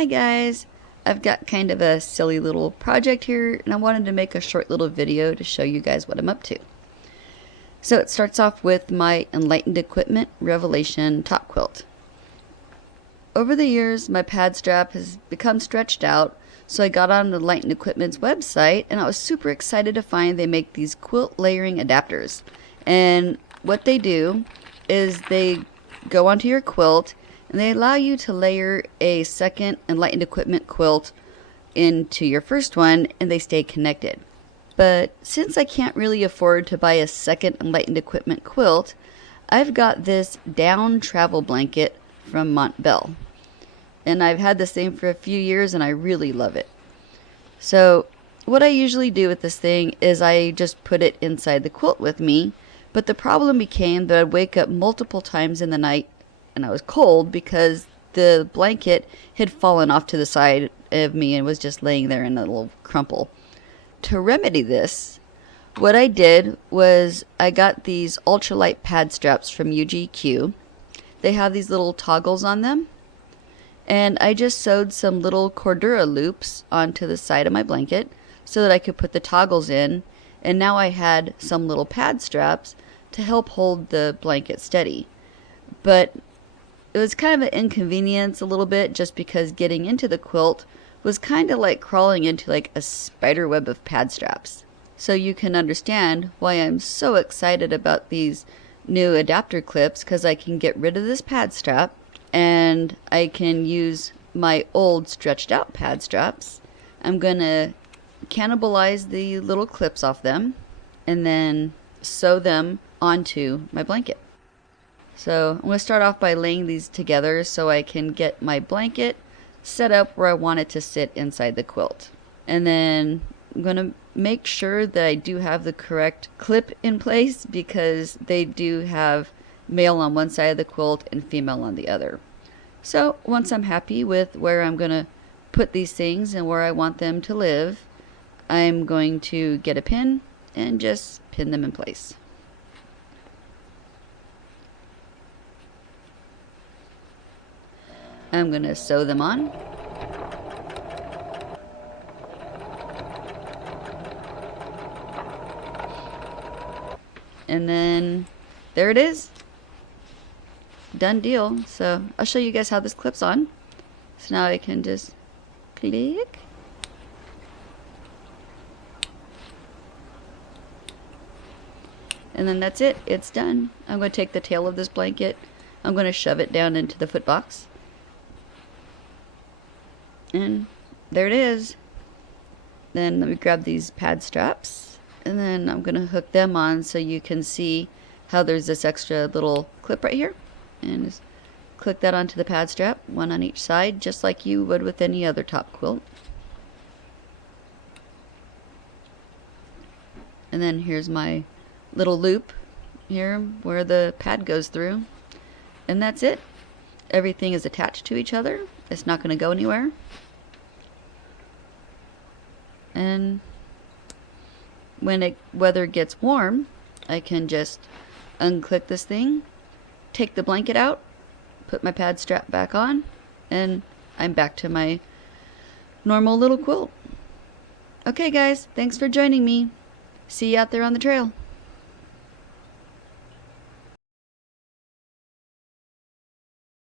Hi guys! I've got kind of a silly little project here and I wanted to make a short little video to show you guys what I'm up to. So it starts off with my Enlightened Equipment Revelation top quilt. Over the years my pad strap has become stretched out, so I got on Enlightened Equipment's website and I was super excited to find they make these quilt layering adapters. And what they do is they go onto your quilt and they allow you to layer a second Enlightened Equipment quilt into your first one and they stay connected. But since I can't really afford to buy a second Enlightened Equipment quilt, I've got this down travel blanket from Montbell. And I've had the same for a few years and I really love it. So what I usually do with this thing is I just put it inside the quilt with me, but the problem became that I'd wake up multiple times in the night and I was cold because the blanket had fallen off to the side of me and was just laying there in a little crumple. To remedy this, what I did was I got these ultralight pad straps from UGQ. They have these little toggles on them, and I just sewed some little Cordura loops onto the side of my blanket so that I could put the toggles in, and now I had some little pad straps to help hold the blanket steady. But it was kind of an inconvenience a little bit just because getting into the quilt was kind of like crawling into like a spider web of pad straps. So you can understand why I'm so excited about these new adapter clips, because I can get rid of this pad strap and I can use my old stretched out pad straps. I'm gonna cannibalize the little clips off them and then sew them onto my blanket. So I'm going to start off by laying these together so I can get my blanket set up where I want it to sit inside the quilt. And then I'm going to make sure that I do have the correct clip in place, because they do have male on one side of the quilt and female on the other. So once I'm happy with where I'm going to put these things and where I want them to live, I'm going to get a pin and just pin them in place. I'm going to sew them on. And then there it is. Done deal. So I'll show you guys how this clips on. So now I can just click. And then that's it. It's done. I'm going to take the tail of this blanket. I'm going to shove it down into the foot box. And there it is. Then let me grab these pad straps and then I'm going to hook them on so you can see how there's this extra little clip right here, and just click that onto the pad strap, one on each side, just like you would with any other top quilt. And then here's my little loop here where the pad goes through, and that's it. Everything is attached to each other. It's not going to go anywhere. And when weather gets warm, I can just unclick this thing, take the blanket out, put my pad strap back on, and I'm back to my normal little quilt. Okay guys, thanks for joining me. See you out there on the trail.